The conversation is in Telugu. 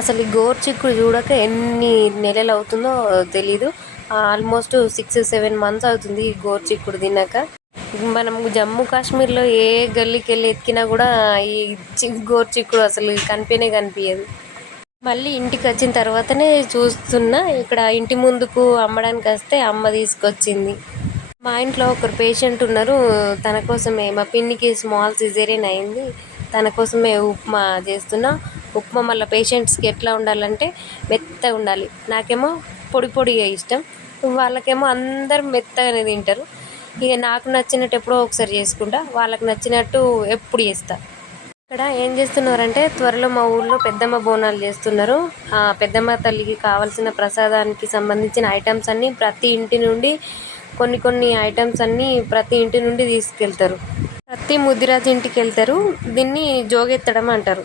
అసలు ఈ గోరుచిక్కుడు చూడక ఎన్ని నెలలు అవుతుందో తెలీదు. ఆల్మోస్ట్ 6-7 మంత్స్ అవుతుంది ఈ గోరుచిక్కుడు తిన్నాక. మనం జమ్మూ కాశ్మీర్లో ఏ గల్లీకి వెళ్ళి ఎతికినా కూడా ఈ గోరుచిక్కుడు అసలు కనిపించదు. మళ్ళీ ఇంటికి వచ్చిన తర్వాతనే చూస్తున్నా, ఇక్కడ ఇంటి ముందుకు అమ్మడానికి వస్తే అమ్మ తీసుకొచ్చింది. మా ఇంట్లో ఒకరు పేషెంట్ ఉన్నారు, తన కోసమే మా పిన్నికి స్మాల్ సిజేరియన్ అయింది, తన కోసమే ఉప్మా చేస్తున్నా. ఉప్మా మళ్ళీ పేషెంట్స్కి ఎట్లా ఉండాలంటే మెత్తగా ఉండాలి. నాకేమో పొడి పొడిగా ఇష్టం, వాళ్ళకేమో అందరు మెత్తగానే తింటారు. ఇక నాకు నచ్చినట్టు ఎప్పుడో ఒకసారి చేసుకుంటా, వాళ్ళకి నచ్చినట్టు ఎప్పుడు చేస్తా. ఇక్కడ ఏం చేస్తున్నారంటే త్వరలో మా ఊళ్ళో పెద్దమ్మ బోనాలు చేస్తున్నారు. ఆ పెద్దమ్మ తల్లికి కావాల్సిన ప్రసాదానికి సంబంధించిన ఐటమ్స్ అన్నీ ప్రతి ఇంటి నుండి కొన్ని ఐటమ్స్ అన్నీ ప్రతి ఇంటి నుండి తీసుకెళ్తారు. ప్రతి ముదిరాజు ఇంటికి వెళ్తారు. దీన్ని జోగెత్తడం అంటారు.